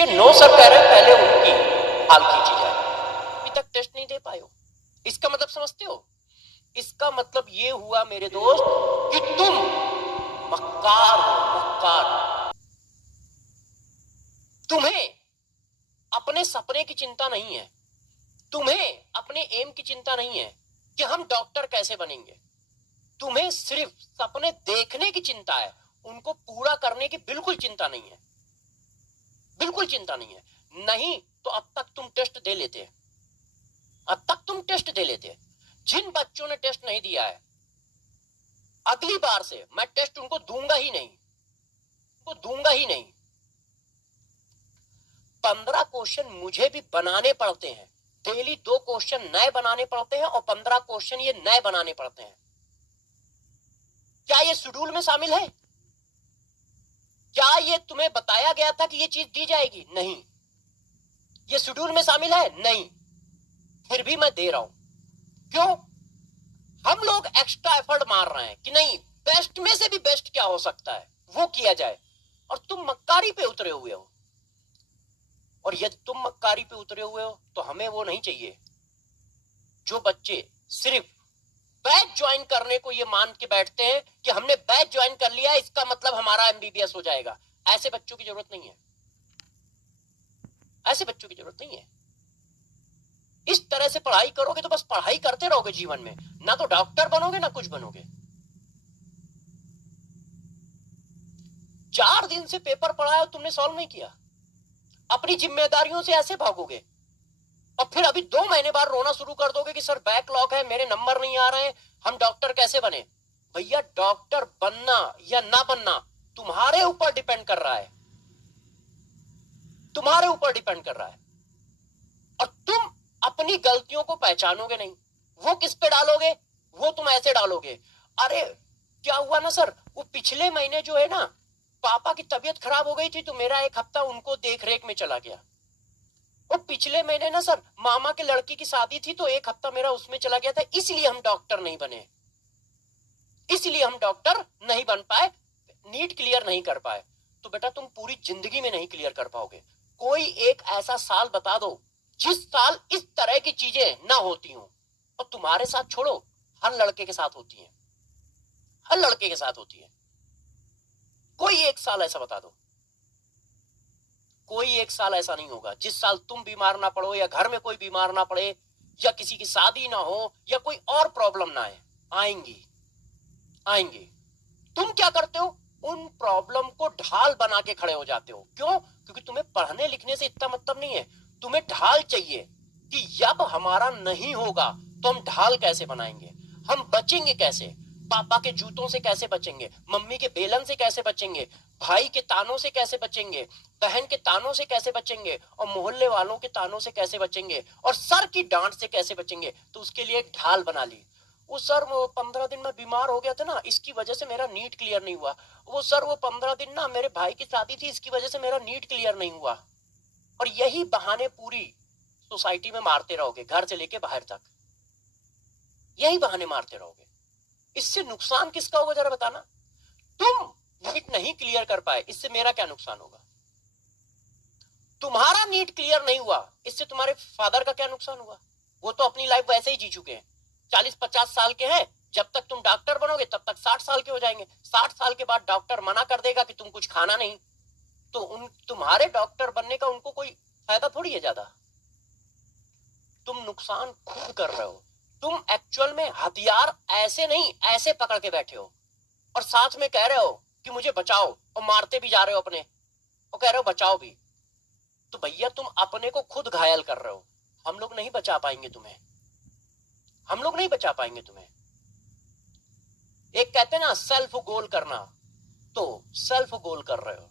जो no sir कह रहे हैं पहले उनकी हाल खींची जाए। अभी तक टेस्ट नहीं दे पाए हो, इसका मतलब समझते हो? इसका मतलब ये हुआ मेरे दोस्त कि तुम मक्कार हो, मक्कार। तुम्हें अपने सपने की चिंता नहीं है, तुम्हें अपने एम की चिंता नहीं है कि हम डॉक्टर कैसे बनेंगे। तुम्हें सिर्फ सपने देखने की चिंता है, उनको पूरा करने की बिल्कुल चिंता नहीं है, बिल्कुल चिंता नहीं है। नहीं तो अब तक तुम टेस्ट दे लेते, अब तक तुम टेस्ट दे लेते। जिन बच्चों ने टेस्ट नहीं दिया है, अगली बार से मैं टेस्ट उनको दूंगा ही नहीं, उनको दूंगा ही नहीं। 15 क्वेश्चन मुझे भी बनाने पड़ते हैं, डेली 2 क्वेश्चन नए बनाने पड़ते हैं और 15 क्वेश्चन ये नए बनाने पड़ते हैं। क्या ये शेड्यूल में शामिल है? क्या ये तुम्हें बताया गया था कि ये चीज दी जाएगी? नहीं। ये शेड्यूल में शामिल है? नहीं। फिर भी मैं दे रहा हूं। क्यों? हम लोग एक्स्ट्रा एफर्ट मार रहे हैं कि नहीं, बेस्ट में से भी बेस्ट क्या हो सकता है वो किया जाए, और तुम मक्कारी पे उतरे हुए हो। और यदि तुम मक्कारी पे उतरे हुए हो तो हमें वो नहीं चाहिए जो बच्चे सिर्फ बैच ज्वाइन करने को ये मान के बैठते हैं कि हमने बैच ज्वाइन कर लिया इसका मतलब हमारा एमबीबीएस हो जाएगा। ऐसे बच्चों की जरूरत नहीं है, ऐसे बच्चों की जरूरत नहीं है। इस तरह से पढ़ाई करोगे तो बस पढ़ाई करते रहोगे जीवन में, ना तो डॉक्टर बनोगे ना कुछ बनोगे। 4 दिन से पेपर पढ़ा है और तुमने सॉल्व नहीं किया, अपनी जिम्मेदारियों से ऐसे भागोगे और फिर अभी 2 महीने बाद रोना शुरू कर दोगे कि सर बैकलॉग है, मेरे नंबर नहीं आ रहे हैं, हम डॉक्टर कैसे बने। भैया डॉक्टर बनना या ना बनना तुम्हारे ऊपर डिपेंड कर रहा है, तुम्हारे ऊपर डिपेंड कर रहा है। और तुम अपनी गलतियों को पहचानोगे नहीं, वो किस पे डालोगे? वो तुम ऐसे डालोगे, अरे क्या हुआ ना सर, वो पिछले महीने जो है ना पापा की तबीयत खराब हो गई थी तो मेरा 1 हफ्ता उनको देख रेख में चला गया। और पिछले महीने ना सर मामा के लड़की की शादी थी तो 1 हफ्ता मेरा उसमें चला गया था, इसलिए हम डॉक्टर नहीं बने, इसलिए हम डॉक्टर नहीं बन पाए, नीट क्लियर नहीं कर पाए। तो बेटा तुम पूरी जिंदगी में नहीं क्लियर कर पाओगे। कोई एक ऐसा साल बता दो जिस साल इस तरह की चीजें ना होती हूं। और तुम्हारे साथ छोड़ो, हर लड़के के साथ होती है, हर लड़के के साथ होती है। कोई एक साल ऐसा बता दो, कोई एक साल ऐसा नहीं होगा जिस साल तुम बीमार ना पड़ो या घर में कोई बीमार ना पड़े या किसी की शादी ना हो या कोई और प्रॉब्लम ना आए। आएंगी, आएंगी। तुम क्या करते हो? उन प्रॉब्लम को ढाल बना के खड़े हो जाते हो। क्यों? क्योंकि तुम्हें पढ़ने लिखने से इतना मतलब नहीं है, तुम्हें ढाल चाहिए कि जब हमारा नहीं होगा तो हम ढाल कैसे बनाएंगे, हम बचेंगे कैसे, पापा के जूतों से कैसे बचेंगे, मम्मी के बेलन से कैसे बचेंगे, भाई के तानों से कैसे बचेंगे, बहन के तानों से कैसे बचेंगे, और मोहल्ले वालों के तानों से कैसे बचेंगे, और सर की डांट से कैसे बचेंगे। तो उसके लिए एक ढाल बना ली। वो सर वो 15 दिन में बीमार हो गया था ना, इसकी वजह से मेरा नीट क्लियर नहीं हुआ। वो सर वो 15 दिन ना मेरे भाई की शादी थी, इसकी वजह से मेरा नीट क्लियर नहीं हुआ। और यही बहाने पूरी सोसाइटी में मारते रहोगे, घर से लेके बाहर तक यही बहाने मारते रहोगे। इससे नुकसान किसका होगा जरा बताना? तुम नीट नहीं क्लियर कर पाए, इससे मेरा क्या नुकसान होगा? तुम्हारा नीट क्लियर नहीं हुआ, इससे तुम्हारे फादर का क्या नुकसान हुआ? वो तो अपनी लाइफ वैसे ही जी चुके हैं, 40-50 साल के हैं। जब तक तुम डॉक्टर बनोगे तब तक 60 साल के हो जाएंगे। 60 साल के बाद डॉक्टर मना कर देगा कि तुम कुछ खाना नहीं, तो तुम्हारे डॉक्टर बनने का उनको कोई फायदा थोड़ी है ज्यादा। तुम नुकसान खुद कर रहे हो। तुम एक्चुअल में हथियार ऐसे नहीं ऐसे पकड़ के बैठे हो और साथ में कह रहे हो कि मुझे बचाओ, और मारते भी जा रहे हो अपने, और कह रहे हो बचाओ भी। तो भैया तुम अपने को खुद घायल कर रहे हो। हम लोग नहीं बचा पाएंगे तुम्हें, हम लोग नहीं बचा पाएंगे तुम्हें। एक कहते हैं ना सेल्फ गोल करना, तो सेल्फ गोल कर रहे हो।